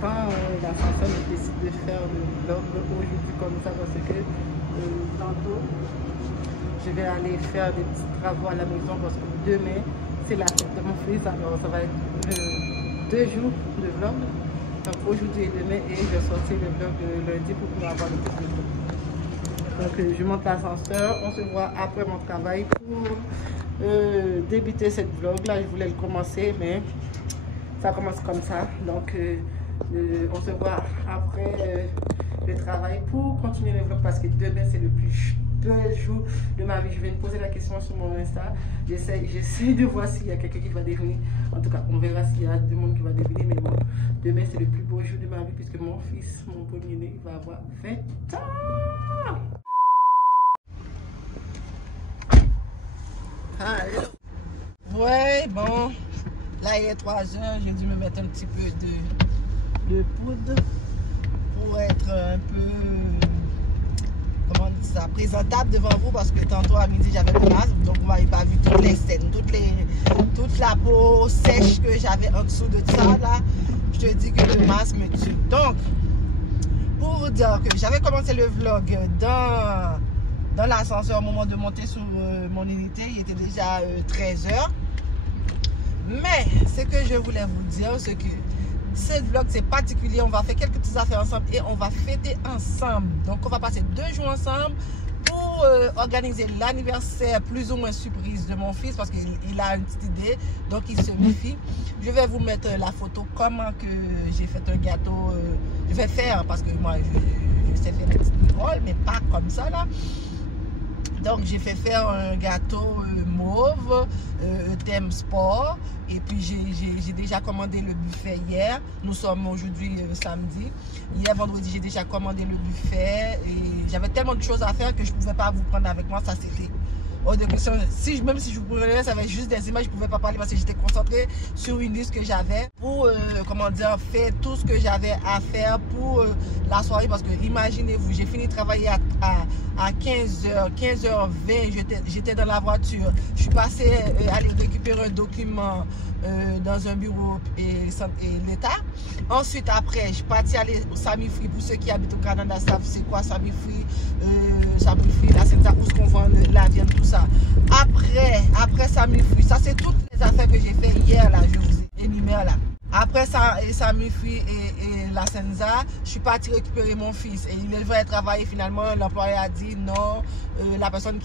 temps, l'ascenseur me décide de faire le vlog aujourd'hui comme ça parce que tantôt, je vais aller faire des petits travaux à la maison parce que demain, c'est la fête de mon fils. Alors, ça va être 2 jours de vlog. Donc, aujourd'hui et demain, et je vais sortir le vlog de lundi pour pouvoir avoir le petit vlog. Donc, je monte l'ascenseur. On se voit après mon travail pour débuter cette vlog. Là, je voulais le commencer, mais ça commence comme ça. Donc, on se voit après le travail pour continuer le vlog parce que demain, c'est le plus bel jour de ma vie. Je vais me poser la question sur mon Insta. J'essaie de voir s'il y a quelqu'un qui va devenir. En tout cas, on verra s'il y a du monde qui va devenir. Mais bon, demain, c'est le plus beau jour de ma vie puisque mon fils, mon premier-né, va avoir 20 ans. Allô. Ouais, bon. Là, il est 3 heures. J'ai dû me mettre un petit peu de poudre pour être un peu, comment on dit ça, présentable devant vous parce que tantôt à midi, j'avais le masque. Donc, vous m'avez pas vu toutes les scènes, toute la peau sèche que j'avais en dessous de ça, là. Je te dis que le masque me tue. Donc, pour vous dire que j'avais commencé le vlog dans l'ascenseur au moment de monter sur mon unité. Il était déjà 13 heures. Mais ce que je voulais vous dire, c'est que ce vlog, c'est particulier. On va faire quelques petites affaires ensemble et on va fêter ensemble. Donc, on va passer 2 jours ensemble pour organiser l'anniversaire plus ou moins surprise de mon fils parce qu'il a une petite idée. Donc, il se méfie. Je vais vous mettre la photo comment que j'ai fait un gâteau. Je vais faire parce que moi, je sais faire des petites bricoles, mais pas comme ça, là. Donc, j'ai fait faire un gâteau mauve, thème sport. Et puis, j'ai déjà commandé le buffet hier. Nous sommes aujourd'hui samedi. Hier, vendredi, j'ai déjà commandé le buffet. Et j'avais tellement de choses à faire que je ne pouvais pas vous prendre avec moi. Ça, c'était hors de question. Même si je vous prenais, ça va être juste des images. Je ne pouvais pas parler parce que j'étais concentrée sur une liste que j'avais pour, comment dire, faire tout ce que j'avais à faire pour la soirée. Parce que, imaginez-vous, j'ai fini de travailler à 15h, 15h20, j'étais dans la voiture. Je suis passée aller récupérer un document dans un bureau et l'État. Ensuite, après, je suis partie aller au Sami Free. Pour ceux qui habitent au Canada savent c'est quoi Sami Free. Sami Free, là, c'est ça où on vend la viande, tout ça. Après Sami Free, ça c'est toutes les affaires que j'ai fait hier, là, je vous ai énuméré là. Après ça, Sami Free et la Senza, je suis partie récupérer mon fils. Et il devait travailler finalement. L'employé a dit non. La personne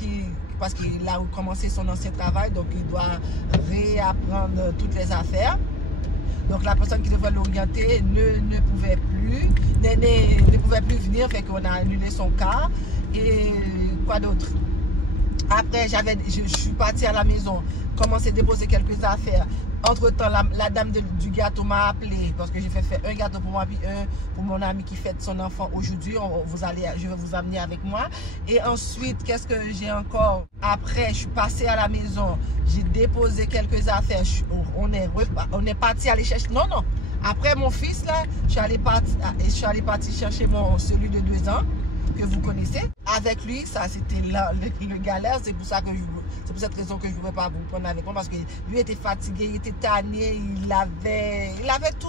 parce qu'il a commencé son ancien travail, donc il doit réapprendre toutes les affaires. Donc la personne qui devait l'orienter ne pouvait plus venir, fait qu'on a annulé son cas. Et quoi d'autre? Après, je suis partie à la maison, commencé à déposer quelques affaires. Entre-temps, la dame du gâteau m'a appelé parce que j'ai fait un gâteau pour moi et un pour mon ami qui fête son enfant aujourd'hui. Je vais vous amener avec moi. Et ensuite, qu'est-ce que j'ai encore? Après, je suis passée à la maison. J'ai déposé quelques affaires. On est parti aller chercher. Non. Après mon fils, là, je suis allée partir chercher celui de 2 ans que vous connaissez. Avec lui, ça c'était le galère. C'est pour cette raison que je ne pouvais pas vous prendre avec moi parce que lui était fatigué, il était tanné, il avait tout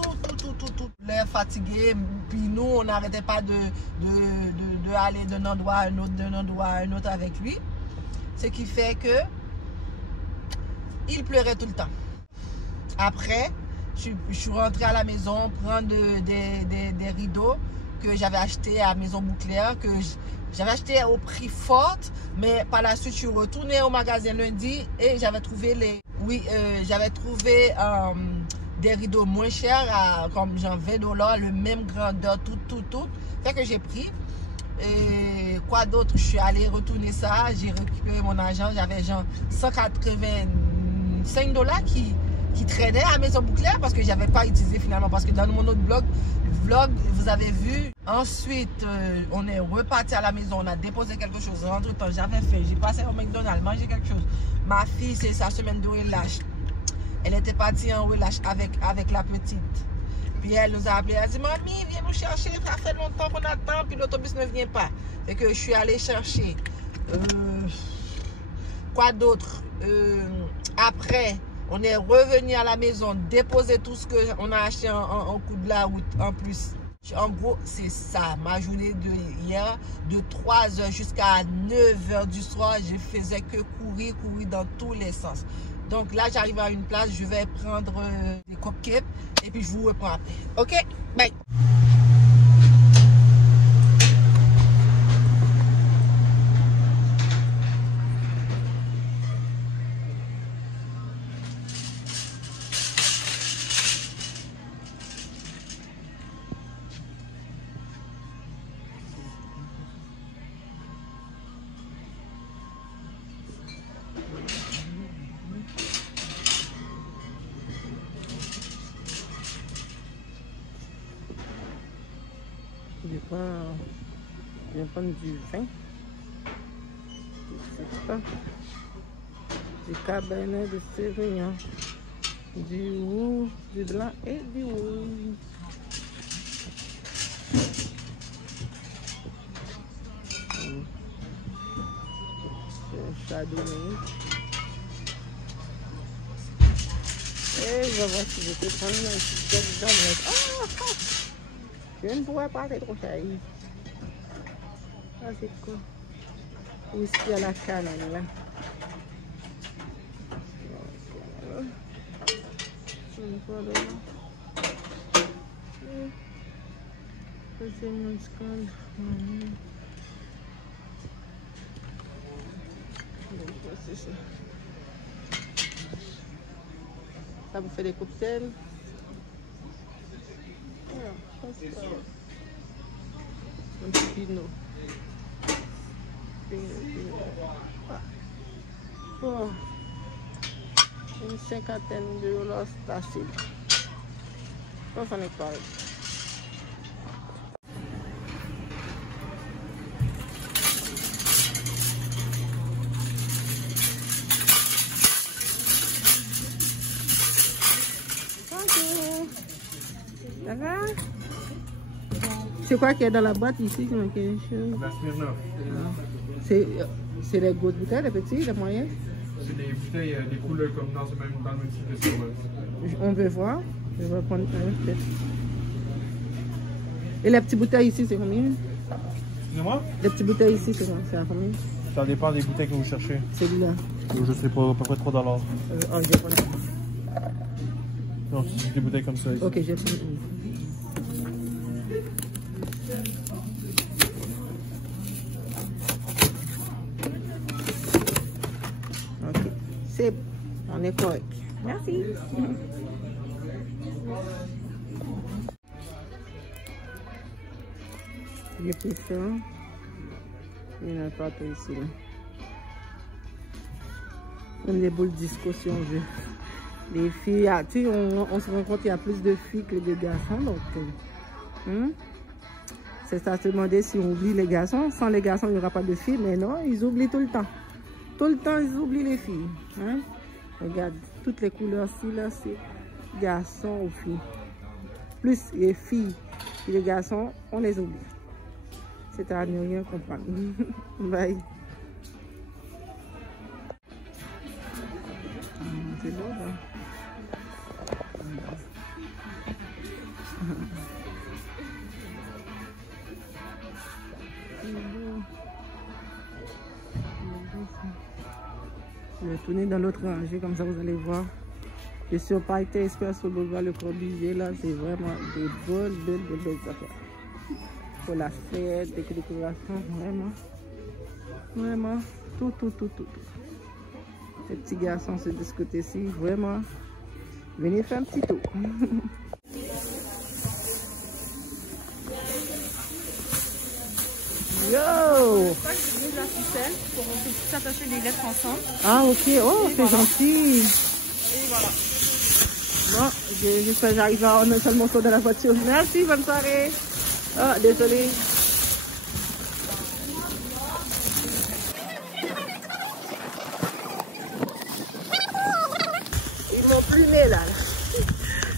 l'air fatigué. Puis nous, on n'arrêtait pas d'aller d'un endroit à un autre avec lui. Ce qui fait que il pleurait tout le temps. Après, je suis rentrée à la maison prendre des rideaux que j'avais acheté à Maison Bouclair, que j'avais acheté au prix fort, mais par la suite je suis retournée au magasin lundi et j'avais trouvé des rideaux moins chers, comme genre 20 $, le même grandeur, tout. Fait que j'ai pris. Et quoi d'autre? Je suis allée retourner ça, j'ai récupéré mon argent, j'avais genre 185 $ qui traînait à Maison Bouclair parce que je n'avais pas utilisé finalement. Parce que dans mon autre vlog, vous avez vu. Ensuite, on est reparti à la maison, on a déposé quelque chose. Entre temps, j'avais fait, j'ai passé au McDonald's, mangé quelque chose. Ma fille, c'est sa semaine de relâche. Elle était partie en relâche avec la petite. Puis elle nous a appelé, elle a dit, mamie, viens nous chercher, ça fait longtemps qu'on attend, puis l'autobus ne vient pas. Et que je suis allée chercher. Quoi d'autre? Après, On est revenu à la maison, déposer tout ce qu'on a acheté en coup de la route en plus. En gros, c'est ça. Ma journée de hier, de 3h jusqu'à 9h du soir, je faisais que courir dans tous les sens. Donc là, j'arrive à une place, je vais prendre des cupcakes et puis je vous reprends après. Ok? Bye! Je vais prendre du vin, du cabernet de Sauvignon, du rouge, du blanc et du rouge. C'est un chardonnay. Et je vais voir si je peux prendre un petit peu d'ambre. Je ne pourrais pas être trop cher. Ah, c'est cool. Whisky à la cannelle. Là. C'est mon scandale. C'est ça. Ça vous fait des cocktails. Un petit pinot. Bon. Une cinquantaine de $, c'est assez. Ça, ça n'est pas. C'est quoi qu'il y a dans la boîte ici? La Smirnoff. C'est les grosses bouteilles, les petits, les moyens? C'est des bouteilles, des couleurs comme dans le même type de Smirnoff. On veut voir. Je vais prendre un peut-être. Et les petites bouteilles ici, c'est combien? Excusez-moi? Les petites bouteilles ici, c'est à combien? Ça dépend des bouteilles que vous cherchez. Celui-là. Je sais pas, à peu près $3. Oh, je vais prendre. Non, c'est des bouteilles comme ça ici. Ok, j'ai pris. Ok, c'est bon. On est correct. Merci. J'ai pris ça. Il n'y en a pas tout ici. Là. Comme des boules disco si on veut. Les filles, tu sais, on se rend compte qu'il y a plus de filles que de garçons. Donc, c'est ça, se demander si on oublie les garçons. Sans les garçons, il n'y aura pas de filles. Mais non, ils oublient tout le temps. Tout le temps, ils oublient les filles. Hein? Regarde, toutes les couleurs ici, là, c'est garçons ou filles. Plus les filles et les garçons, on les oublie. C'est à ne rien comprendre. Bye. C'est beau, là. Je vais tourner dans l'autre rangée, comme ça vous allez voir. Je suis au Pailleté Express au boulevard Le Corbusier, là, c'est vraiment des belles affaires. Pour la fête, des décorations, vraiment, tout. Les petits garçons, c'est de ce côté-ci, vraiment. Venez faire un petit tour. Yo! J'ai mis de la ficelle pour s'attacher les lettres ensemble. Ah, ok. Oh, c'est gentil. Et voilà. Bon, j'espère que j'arrive à un seul morceau de la voiture. Merci, bonne soirée. Oh, désolé. Ils m'ont plumé là.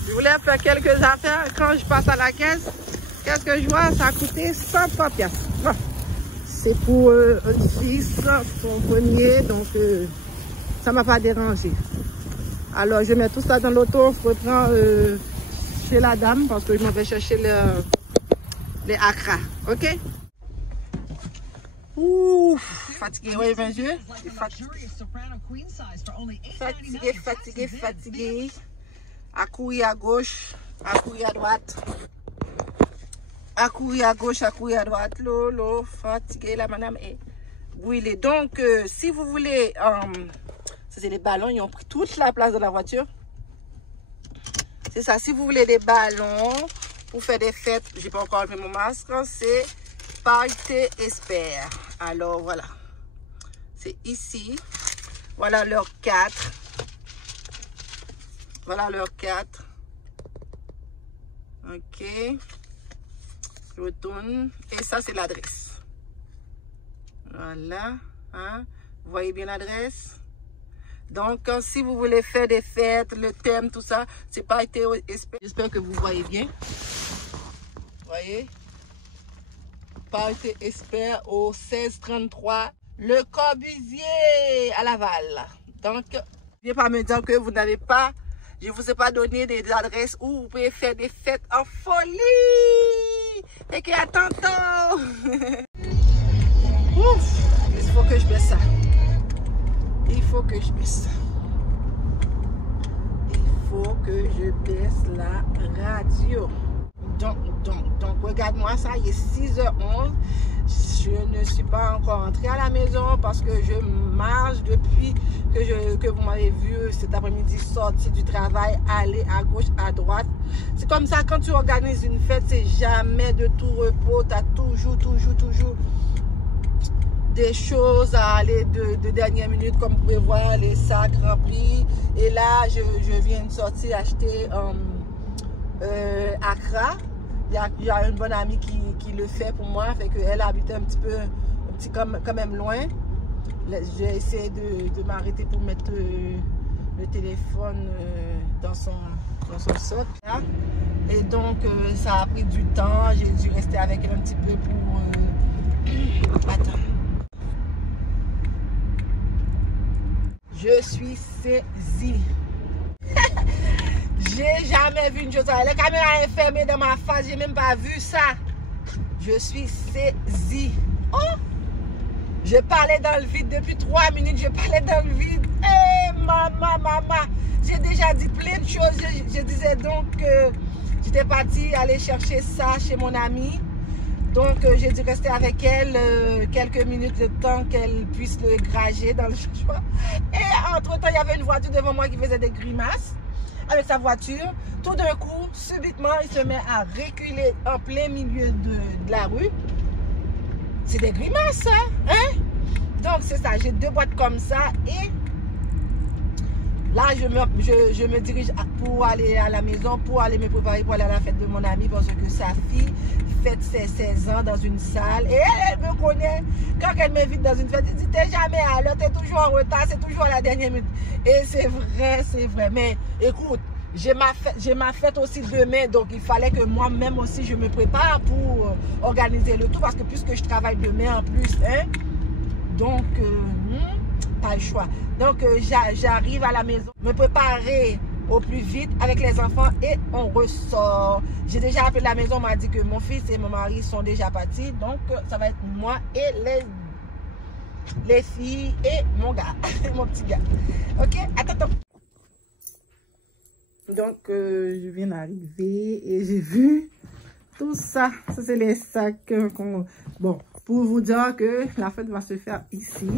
Je voulais faire quelques affaires. Quand je passe à la caisse, qu'est-ce que je vois? Ça a coûté 103 piastres. Bon. C'est pour un fils, son premier, donc ça m'a pas dérangé. Alors, je mets tout ça dans l'auto. On se reprend chez la dame parce que je m'en vais chercher les acras. OK? Ouf, fatigué, oui, monsieur. Fatigué. À courir à gauche, à courir à droite. À courir à gauche, à courir à droite. Lolo, fatigué, la madame est brûlée. Donc, si vous voulez, ça c'est les ballons, ils ont pris toute la place de la voiture. C'est ça, si vous voulez des ballons pour faire des fêtes, j'ai pas encore enlevé mon masque, c'est Parité Espère. Alors voilà, c'est ici. Voilà leur 4. Voilà leur 4. Ok. Je retourne. Et ça, c'est l'adresse. Voilà. Hein? Vous voyez bien l'adresse? Donc, si vous voulez faire des fêtes, le thème, tout ça, c'est Parité Espère. J'espère que vous voyez bien. Vous voyez? Parité Espère au 1633 Le Corbusier à Laval. Donc, ne pas me dire que vous n'avez pas, je ne vous ai pas donné des adresses où vous pouvez faire des fêtes en folie. Et que à tantôt. Ouf, il faut que je baisse ça. Il faut que je baisse ça. Il faut que je baisse la radio. Donc regarde-moi ça, il est 6h11. Je ne suis pas encore entrée à la maison parce que je marche depuis que vous m'avez vu cet après-midi sortir du travail, aller à gauche, à droite. C'est comme ça, quand tu organises une fête, c'est jamais de tout repos. Tu as toujours des choses à aller de dernière minute, comme vous pouvez voir, les sacs remplis. Et là, je viens de sortir acheter Accra. Il y a une bonne amie qui le fait pour moi, fait qu'elle habite un petit quand même loin. J'ai essayé de m'arrêter pour mettre le téléphone dans son socle. Et donc, ça a pris du temps. J'ai dû rester avec elle un petit peu pour... Attends. Je suis saisie. J'ai jamais vu une chose. La caméra est fermée dans ma face. J'ai même pas vu ça. Je suis saisie. Oh! Je parlais dans le vide depuis 3 minutes. Je parlais dans le vide. Eh, maman. J'ai déjà dit plein de choses. Je disais donc que j'étais partie aller chercher ça chez mon amie. Donc, j'ai dû rester avec elle quelques minutes, le temps qu'elle puisse le grager dans le choix. Et entre-temps, il y avait une voiture devant moi qui faisait des grimaces avec sa voiture. Tout d'un coup, subitement, il se met à reculer en plein milieu de la rue. C'est des grimaces, ça, hein? Donc, c'est ça. J'ai 2 boîtes comme ça et là, je me dirige pour aller à la maison, pour aller me préparer pour aller à la fête de mon amie parce que sa fille fête ses 16 ans dans une salle. Et elle me connaît. Quand elle m'invite dans une fête, elle dit, t'es jamais à l'heure, t'es toujours en retard, c'est toujours à la dernière minute. Et c'est vrai. Mais écoute, j'ai ma fête aussi demain, donc il fallait que moi-même aussi je me prépare pour organiser le tout parce que puisque je travaille demain en plus, hein, donc pas le choix. Donc j'arrive à la maison, me préparer au plus vite avec les enfants et on ressort. J'ai déjà appelé la maison, on m'a dit que mon fils et mon mari sont déjà partis, donc ça va être moi et les filles et mon gars, mon petit gars. Ok, attends. Donc, je viens d'arriver et j'ai vu tout ça. Ça, c'est les sacs Bon, pour vous dire que la fête va se faire ici.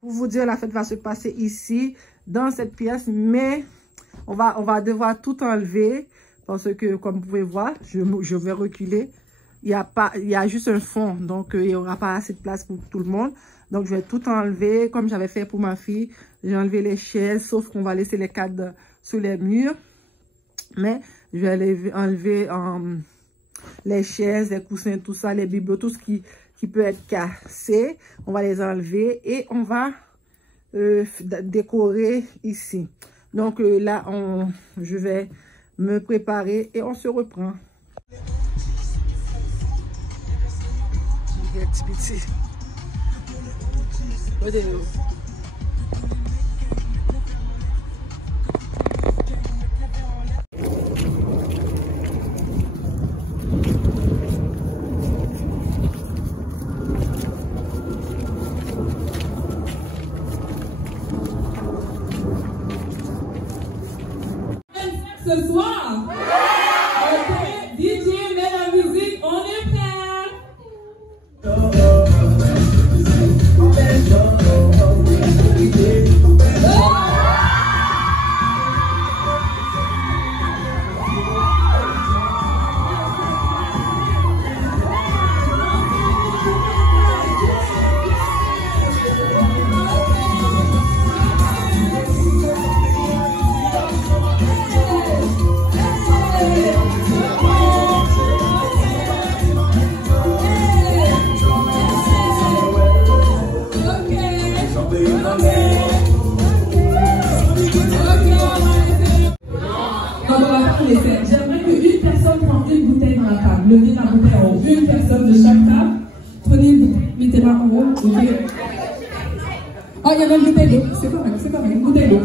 Pour vous dire, la fête va se passer ici, dans cette pièce. Mais, on va devoir tout enlever. Parce que, comme vous pouvez voir, je vais reculer. Il y a juste un fond. Donc, il n'y aura pas assez de place pour tout le monde. Donc, je vais tout enlever. Comme j'avais fait pour ma fille, j'ai enlevé les chaises. Sauf qu'on va laisser les cadres sous les murs. Mais je vais enlever les chaises, les coussins, tout ça, les bibelots, tout ce qui peut être cassé. On va les enlever et on va décorer ici. Donc là, je vais me préparer et on se reprend. ce soir? Ok, DJ, mets la musique, on est prêt. J'aimerais qu'une personne prenne une bouteille dans la table. Levez la bouteille en haut. Une personne de chaque table. Prenez une bouteille. Mettez-la en haut. Okay. Oh, il y a une bouteille d'eau. C'est correct, c'est correct. Une bouteille d'eau.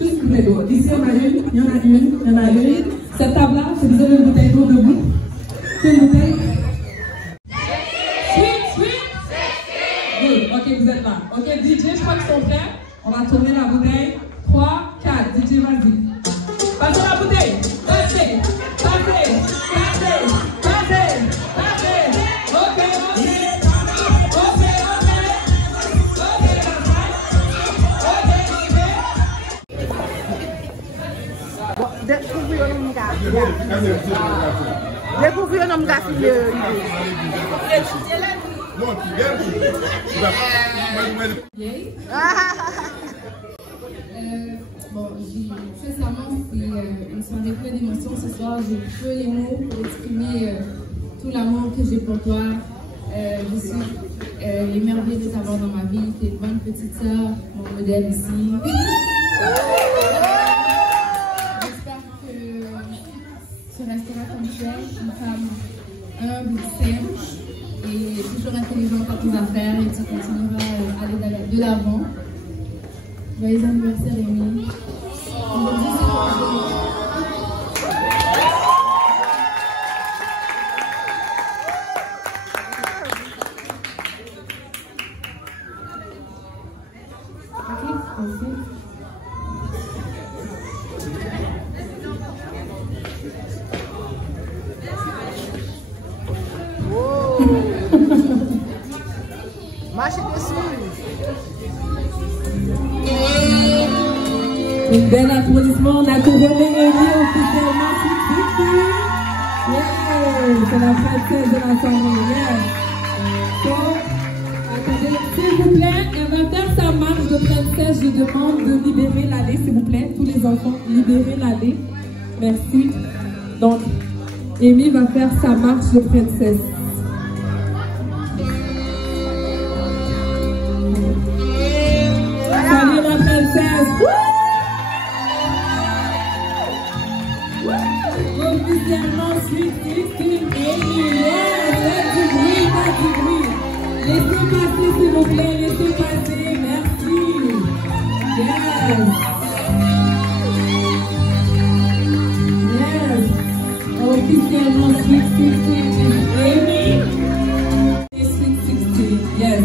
Juste une bouteille d'eau. Ici, il y en a une. Il y en a une. Il y en a une. Cette table-là, j'ai besoin d'une bouteille d'eau debout. Une bouteille. Sweet. Good. Ok, vous êtes là. Ok, DJ, je crois qu'ils sont prêts. On va tourner la bouteille. 3, 4. DJ, vas-y. Passez la bouteille. Passez. Ok. Découvrir un homme gaffier. Bon, sincèrement, c'est une soirée pleine d'émotions ce soir. J'ai peu les mots pour exprimer tout l'amour que j'ai pour toi. Je suis émerveillée de t'avoir dans ma vie. Tu es une bonne petite sœur, mon modèle ici. J'espère que tu resteras comme tu es, une femme humble, sage et toujours intelligente à tes affaires et tu continueras à aller de l'avant. Joyeux anniversaire, Amy. Marchez dessus. Un bel applaudissement, on a couronné Amy officiellement. C'est la princesse de la soirée. Donc, attendez, s'il vous plaît, elle va faire sa marche de princesse. Je demande de libérer l'allée, s'il vous plaît. Tous les enfants, libérez l'allée. Merci. Donc, Amy va faire sa marche de princesse. Salut la princesse. Officiellement, Sweet Amy. Faites du bruit. Laissez passer, s'il vous plaît. Laissez passer. Merci. Yes. Officiellement, Sweet Amy. Et Sweet 16. Yes.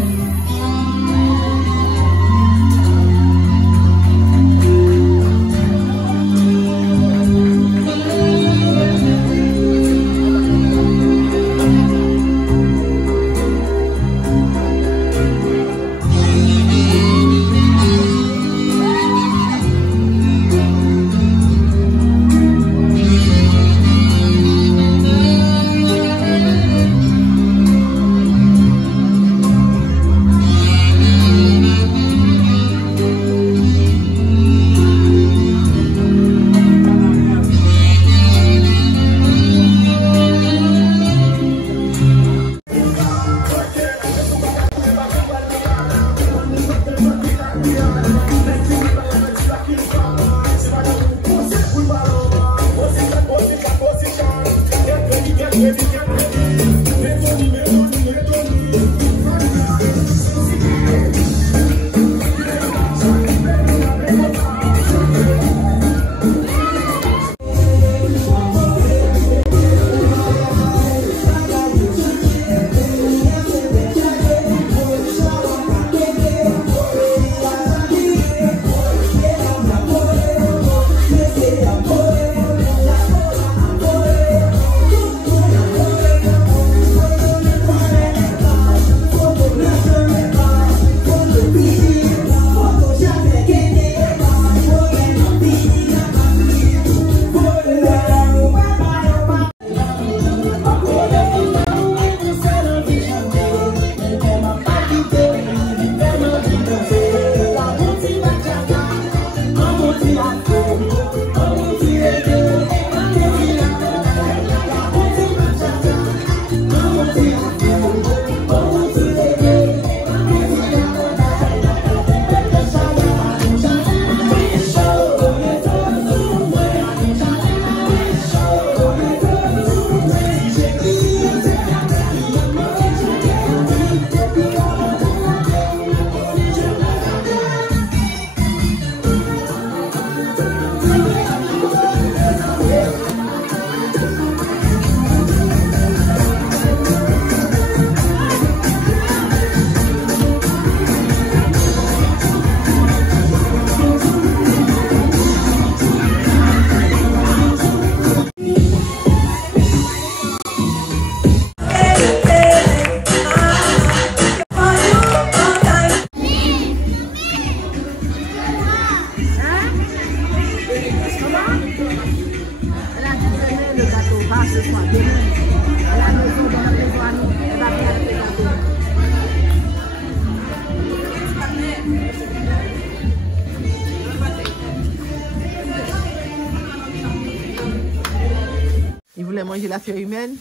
mangé la fière humaine?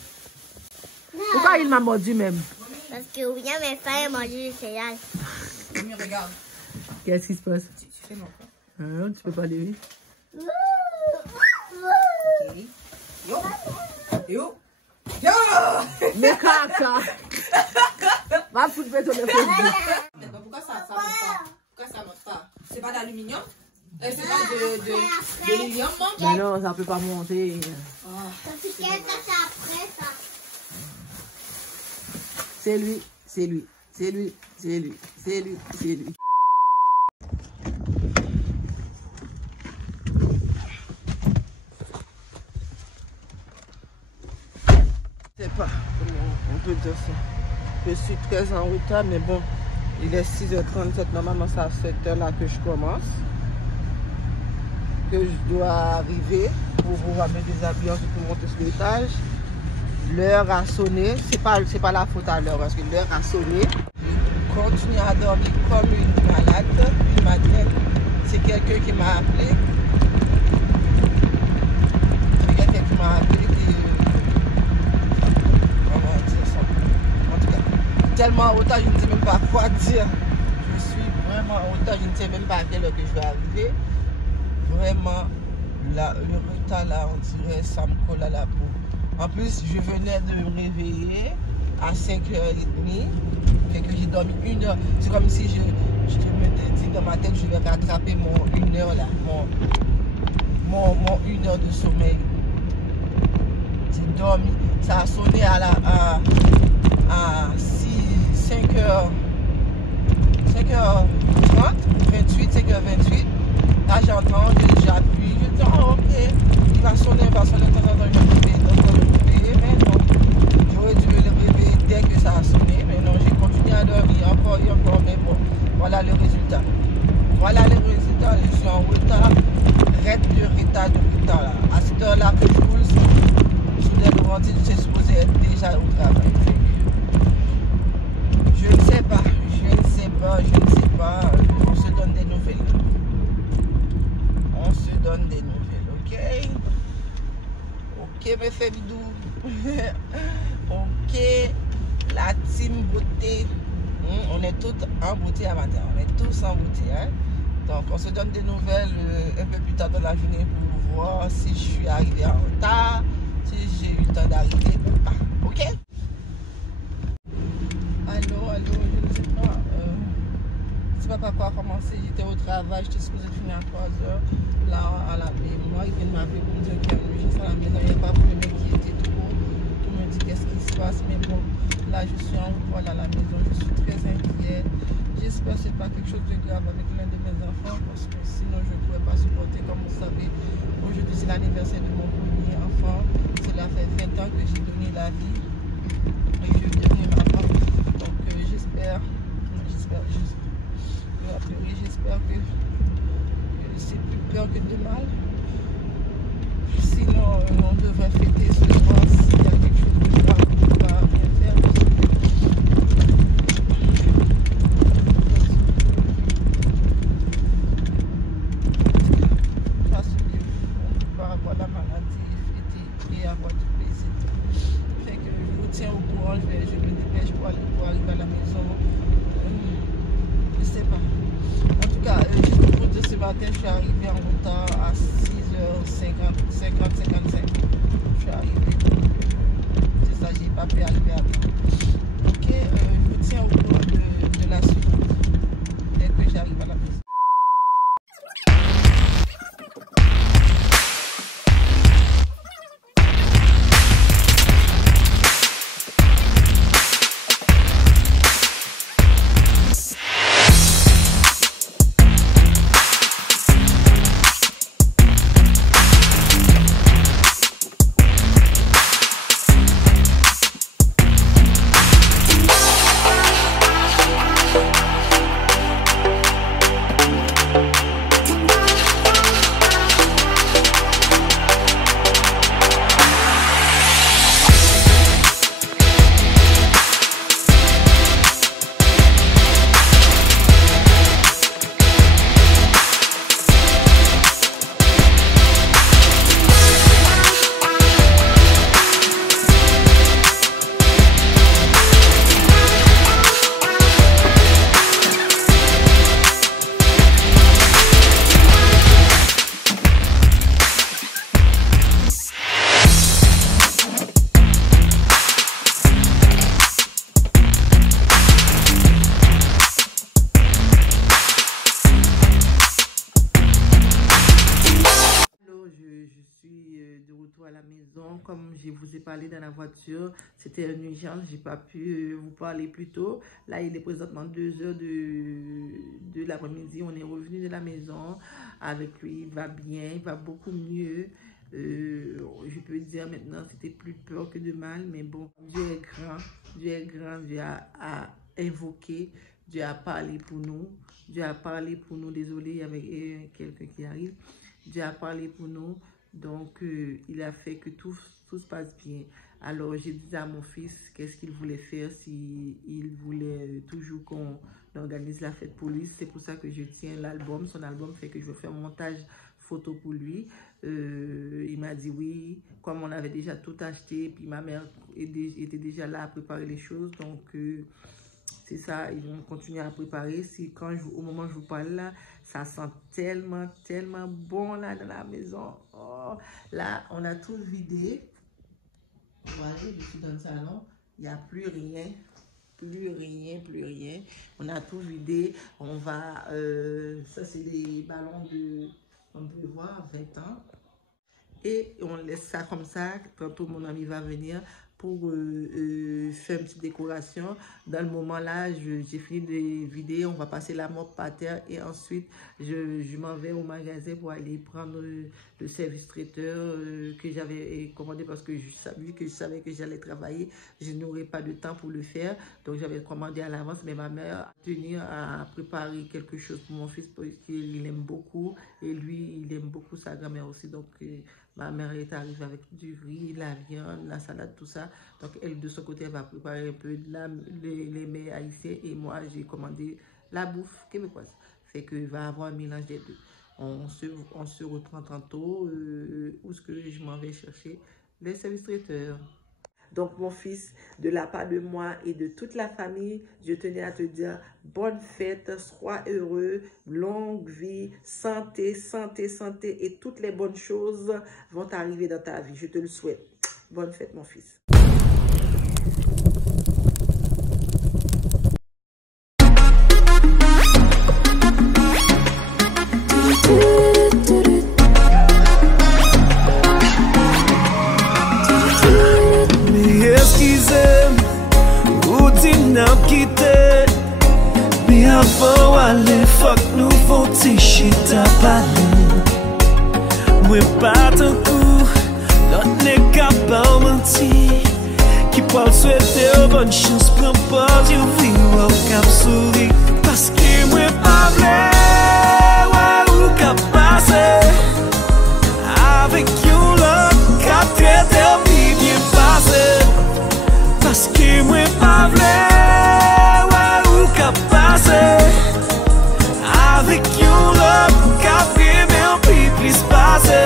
Pourquoi il m'a mordu même? Parce que William est faim à manger les céréales. Mamie, regarde. Qu'est-ce qui se passe? Tu fais mon corps. Tu peux pas lever. Ok. Yo! Yo! Yo! Mais caca! Va foutre ton Facebook. Pourquoi ça monte pas? Pourquoi ça monte pas? C'est pas d'aluminium? C'est pas de l'hélium, non? Mais non, ça peut pas monter. Ça fait quel temps ça après ça? C'est lui, c'est lui, c'est lui, c'est lui, c'est lui, c'est lui. Je sais pas comment on peut dire ça. Je suis très en retard, mais bon, il est 6h37. Normalement, c'est à cette heure-là que je commence. Que je dois arriver pour vous ramener des habillants pour monter sur l'étage. L'heure a sonné. C'est pas la faute à l'heure parce que l'heure a sonné. Je continue à dormir comme une malade. Une madeleine. C'est quelqu'un qui m'a appelé. C'est quelqu'un qui m'a appelé. Comment dire ça? En tout cas, tellement en retard, je ne sais même pas quoi dire. Je suis vraiment en retard, je ne sais même pas à quelle heure que je vais arriver. Vraiment, là, le retard là, on dirait, ça me colle à la peau. En plus, je venais de me réveiller à 5h30, fait que j'ai dormi 1 heure. C'est comme si je me dis dans ma tête, je vais rattraper mon 1 heure là, mon 1 heure de sommeil. J'ai dormi, ça a sonné à 5h30, 5h28. Là j'entends, j'appuie, je dis oh, ok, il va sonner de temps en temps, je vais me réveiller, mais non, j'aurais dû me réveiller dès que ça a sonné, mais non, j'ai continué à dormir encore et encore, mais bon, voilà le résultat. Voilà le résultat, je suis en retard, de retard là. À cette heure-là que je pousse, sur les Laurentides, je suis supposé être déjà au travail. Je ne sais pas, on se donne des nouvelles. On se donne des nouvelles, ok? Ok, mes frères bidous. Ok, la team beauté. On est tous en beauté à matin. On est tous en beauté, hein? Donc, on se donne des nouvelles un peu plus tard dans la journée pour voir si je suis arrivé en retard, si j'ai eu le temps d'arriver ou pas, ok? Allô, je ne sais pas. Je ne sais pas par quoi commencer, j'étais au travail, j'étais supposée finir à 3h. Là, à la moi, il vient de m'appeler pour me dire qu'il y a une urgence à la maison. Il n'y a pas pour le mec qui était trop pour me dire qu'est-ce qui se passe. Mais bon, là, je suis en vol à la maison, je suis très inquiète. J'espère que ce n'est pas quelque chose de grave avec l'un de mes enfants parce que sinon, je ne pourrais pas supporter. Comme vous savez, aujourd'hui, c'est l'anniversaire de mon premier enfant. Cela fait 20 ans que j'ai donné la vie et je deviens maman. Donc, j'espère que c'est plus peur que de mal. Sinon, on devrait fêter ce soir s'il y a quelque chose de grave, on ne peut pas rien faire. Parce qu'on ne peut pas avoir la maladie, fêter et avoir du plaisir. Fait que je vous tiens au courant, je me dépêche pour arriver à la maison. Je sais pas. En tout cas, juste pour vous dire, ce matin, je suis arrivé en retard à 6h55. Je suis arrivé. C'est ça, j'ai pas pu arriver à temps. Ok, je vous tiens au courant de la suite dès que j'arrive à la maison. maison. Comme je vous ai parlé dans la voiture, c'était une urgence, j'ai pas pu vous parler plus tôt. Là, il est présentement 2h de l'après-midi. On est revenu de la maison avec lui. Il va bien, il va beaucoup mieux. Je peux dire maintenant, c'était plus peur que de mal, mais bon, Dieu est grand, Dieu est grand, Dieu a invoqué, Dieu a parlé pour nous, Dieu a parlé pour nous, désolé, il y avait quelqu'un qui arrive, Dieu a parlé pour nous, donc il a fait que tout se passe bien. Alors j'ai dit à mon fils qu'est-ce qu'il voulait faire, s'il voulait toujours qu'on organise la fête pour lui. C'est pour ça que je tiens l'album, son album fait que je vais faire un montage photo pour lui. Il m'a dit oui, comme on avait déjà tout acheté, puis ma mère était déjà là à préparer les choses, donc c'est ça, ils vont continuer à préparer. Si au moment où je vous parle là, ça sent tellement bon là dans la maison. Oh, là, on a tout vidé. Voilà, je suis dans le salon, il n'y a plus rien. Plus rien. On a tout vidé. On va, ça c'est des ballons on peut voir, 20 ans. Et on laisse ça comme ça. Tantôt, mon ami va venir pour faire une petite décoration. Dans le moment là, j'ai fini de vider. On va passer la mop par terre. Et ensuite, je m'en vais au magasin pour aller prendre le service traiteur que j'avais commandé parce que vu que je savais que j'allais travailler, je n'aurais pas de temps pour le faire. Donc, j'avais commandé à l'avance. Mais ma mère a tenu à préparer quelque chose pour mon fils parce qu'il aime beaucoup. Et lui, il aime beaucoup sa grand-mère aussi. Donc, ma mère est arrivée avec du riz, la viande, la salade, tout ça. Donc, elle, de son côté, elle va préparer un peu les mets haïtiens. Et moi, j'ai commandé la bouffe québécoise. Fait qu'il va avoir un mélange des deux. On se reprend tantôt où est-ce que je m'en vais chercher les services traiteurs. Donc, mon fils, de la part de moi et de toute la famille, je tenais à te dire bonne fête, sois heureux, longue vie, santé, et toutes les bonnes choses vont arriver dans ta vie. Je te le souhaite. Bonne fête, mon fils. Avant aller, fuck nous faut chita parler. Moi pas tant coup, l'autre n'est capable mentir. Qui peut souhaiter bonne chance, prends pas du vivre au cap souris. Parce que moi pas vrai, ouais ou cap passer. Avec you l'autre cap traiter vie bien passé. Parce que moi pas vrai, ouais ou cap passer. Avec you love, café, mais un peu plus passé.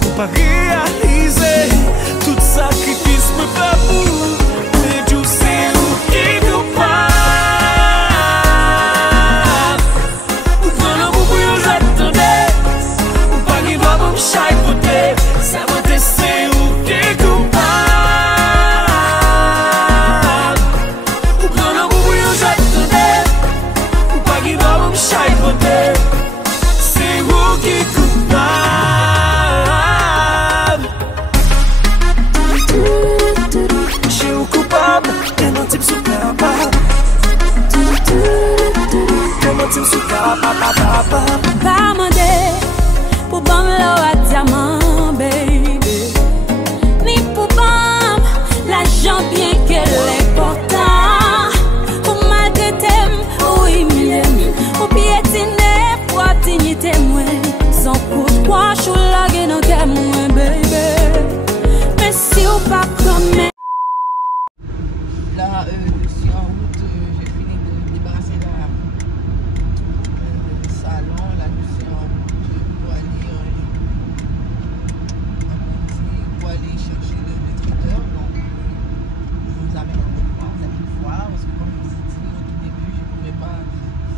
Pour pas réaliser tout sacrifice, me pas pour. Mais tu sais où qui nous parle. Ou prendre un bout pour nous attendre. Ou pas qu'il doit me chaque côté. Ça va te c'est où qui nous parle. Ou prendre un bout pour nous attendre. Ou pas qu'il doit me chaque côté. C'est où qui coupable. J'ai où coupable. Et non type sous capable. Et non type sous capable. Pas mandé pour bam l'eau à diamant, baby. Ni pour bam l'argent bien qu'elle est important. Pour maltraiter, oui, m'aime. Pour piétiner, pour dignité, moi. Sans coup de poing, je suis là, et non, qu'elle moi, baby. Mais si ou pas comme. Là, je suis en route, j'ai fini de débarrasser le salon. Là, je suis en route pour aller chercher le traiteur. Donc, je vous amène en route, vous allez le voir. Parce que comme je vous ai dit au tout début, je ne pouvais pas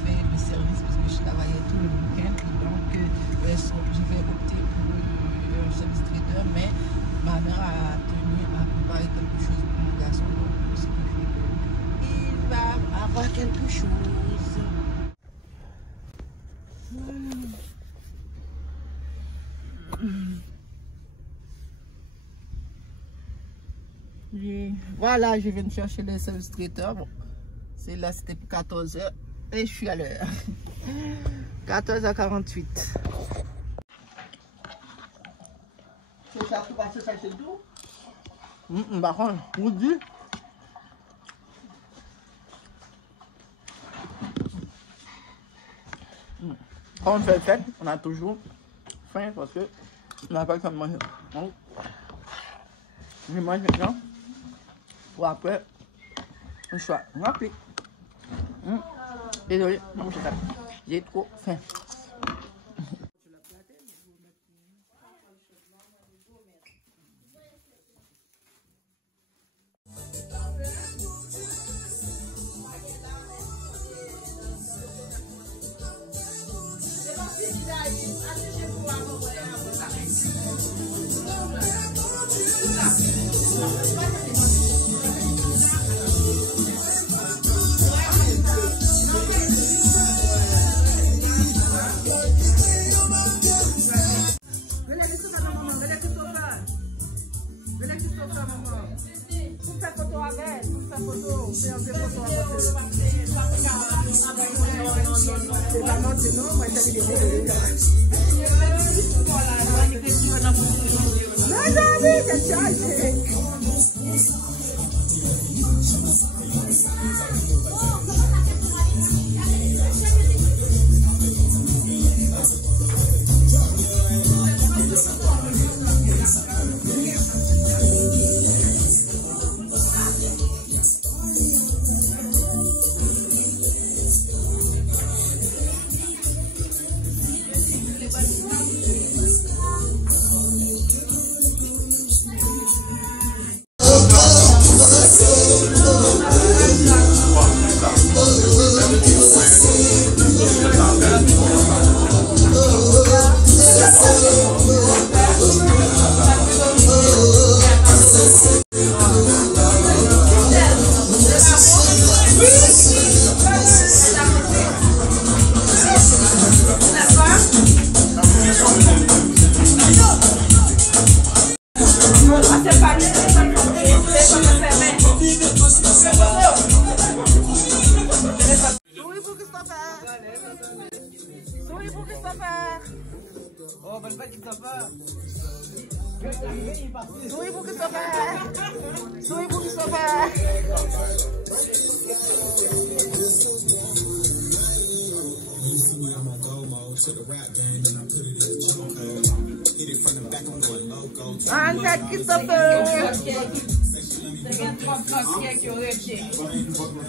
faire le service parce que je travaillais tout le week-end. Donc, je vais opter pour un service traiteur. Mais ma mère a tenu à préparer quelque chose pour mon garçon. Donc, ce qui fait qu'il va avoir quelque chose. Voilà. Voilà, je viens de chercher les services traiteurs. Bon, c'est là, c'était pour 14h et je suis à l'heure. 14h48. C'est ça, tu vas se chercher tout? Par contre, vous dites. Quand on fait fête, on a toujours faim parce que on n'a pas le temps de manger. Donc, je mange maintenant pour après un choix rapide. Désolé, j'ai trop faim.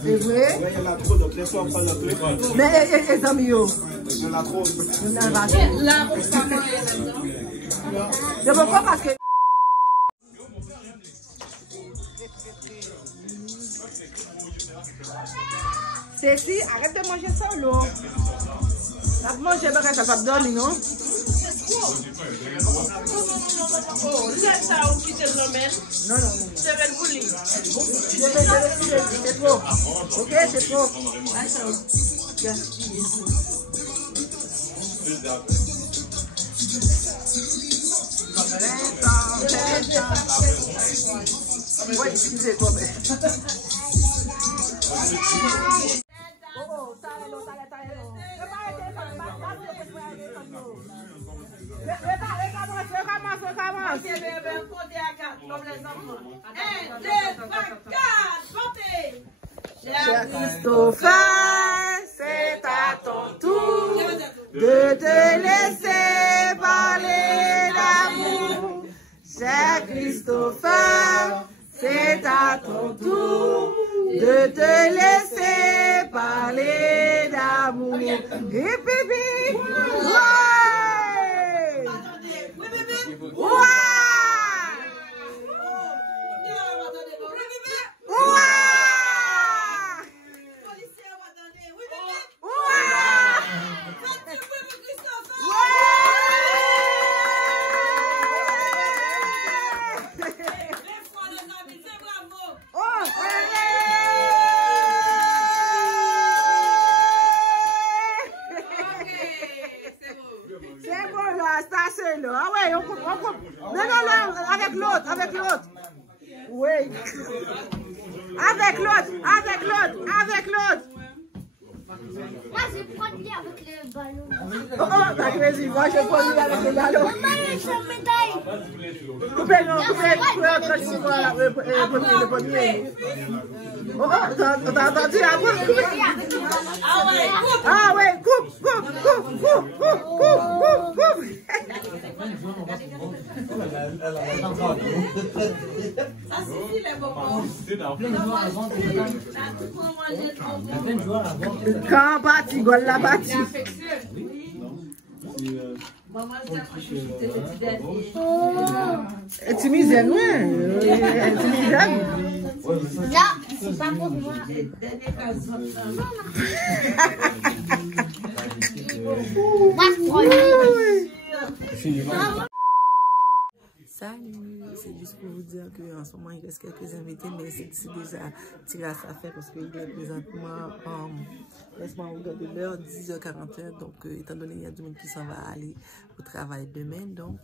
C'est vrai? Il y en a trop, donc laisse-moi prendre la clé. Mais les amis, yo. Il y en a trop. Là, c'est pourquoi parce que... Cécile, arrête de manger ça, là. Ça va manger, ça va te donner, non? Oh, c'est ça ou qui te l'emmène? Non, non, non. C'est le bouling. C'est trop. Ok, c'est trop. Oui, excusez-toi, mais... Cher Christopher, c'est à ton tour de te laisser parler d'amour. Cher Christopher, c'est à ton tour de te laisser parler d'amour. Hip, hip, hip. Ouais! Ouais! C'est bon là, c'est là. Ah ouais, on coupe. Non, avec l'autre. Oui. Avec l'autre, avec l'autre, avec l'autre. Moi, je prends lui avec le ballon. Oh, vas-y, moi, je prends lui avec le ballon. Maman, il fait une médaille. Coupez, non, coupez, le premier. Oh, t'as entendu la voix? Ah ouais, coupe. Ça suffit les bobos. Quand bâti, gol la bâti. Tu mises loin. Tu mises Là, c'est pas pour moi. Salut, c'est juste pour vous dire qu'en ce moment il reste quelques invités, mais c'est déjà tiré à sa fait parce qu'il est présentement, laisse-moi regarder l'heure, 10h41, donc étant donné qu'il y a du monde qui s'en va aller au travail demain, donc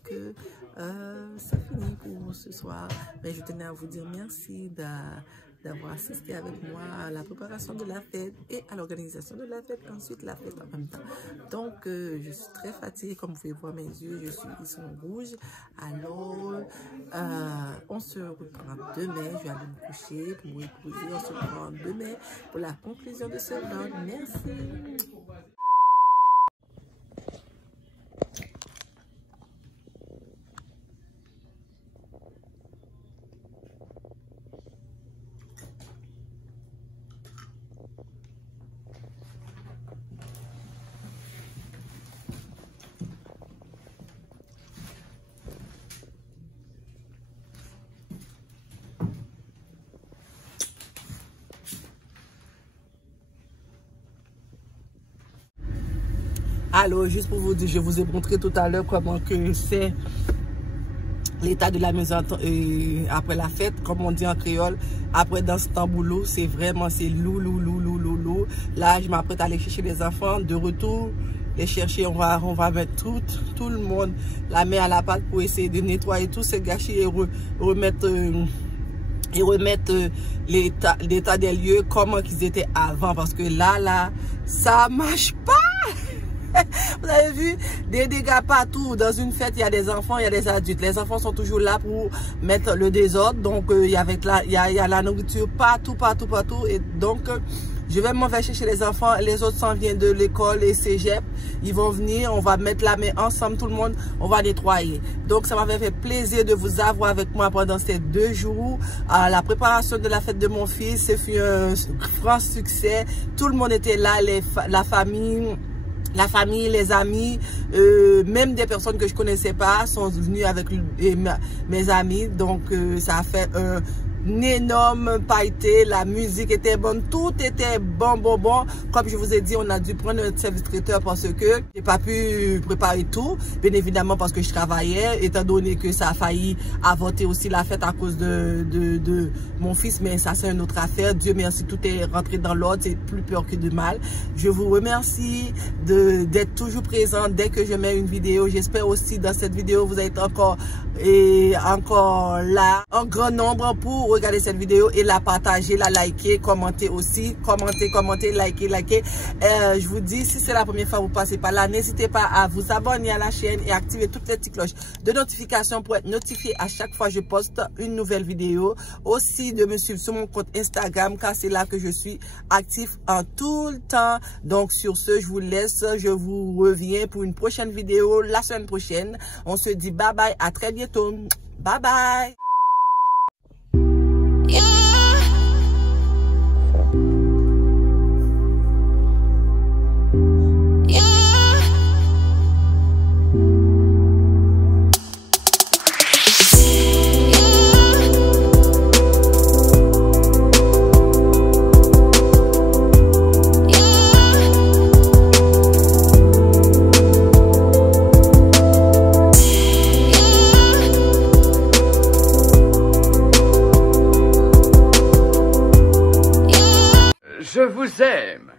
c'est fini pour ce soir, mais je tenais à vous dire merci d'avoir assisté avec moi à la préparation de la fête et à l'organisation de la fête, ensuite la fête en même temps. Donc, je suis très fatiguée, comme vous pouvez voir mes yeux, ils sont rouges. Alors, on se reprend demain, je vais aller me coucher pour me reposer, on se reprend demain pour la conclusion de ce vlog. Merci. Alors, juste pour vous dire, je vous ai montré tout à l'heure comment que c'est l'état de la maison après la fête, comme on dit en créole. Après, dans ce tamboulot, c'est vraiment, c'est lourd. Là, je m'apprête à aller chercher les enfants. De retour, les chercher, on va mettre tout le monde la main à la pâte pour essayer de nettoyer tout ce gâchis et remettre l'état des lieux comment qu'ils étaient avant. Parce que là, ça marche pas. Vous avez vu des dégâts partout. Dans une fête, il y a des enfants, il y a des adultes. Les enfants sont toujours là pour mettre le désordre. Donc, il y a la nourriture partout. Et donc, je vais m'en faire chercher les enfants. Les autres s'en viennent de l'école et cégep. Ils vont venir. On va mettre la main ensemble, tout le monde. On va nettoyer. Donc, ça m'avait fait plaisir de vous avoir avec moi pendant ces 2 jours. La préparation de la fête de mon fils, ce fut un franc succès. Tout le monde était là, la famille, les amis, même des personnes que je connaissais pas sont venues avec mes amis. Donc, ça a fait un énorme pailleté. La musique était bonne, tout était bon. Comme je vous ai dit, on a dû prendre un service traiteur parce que j'ai pas pu préparer tout. Bien évidemment parce que je travaillais, étant donné que ça a failli avorter aussi la fête à cause de mon fils. Mais ça, c'est une autre affaire. Dieu merci, tout est rentré dans l'ordre. C'est plus peur que de mal. Je vous remercie d'être toujours présent dès que je mets une vidéo. J'espère aussi dans cette vidéo, vous êtes encore là, en grand nombre pour regarder cette vidéo et la partager, la liker, commenter aussi, commenter, liker. Je vous dis, si c'est la première fois que vous passez par là, n'hésitez pas à vous abonner à la chaîne et activer toutes les petites cloches de notification pour être notifié à chaque fois que je poste une nouvelle vidéo. Aussi de me suivre sur mon compte Instagram car c'est là que je suis actif en tout le temps. Donc sur ce, je vous laisse, je vous reviens pour une prochaine vidéo la semaine prochaine. On se dit bye bye, à très bientôt. Bye bye. Je vous aime.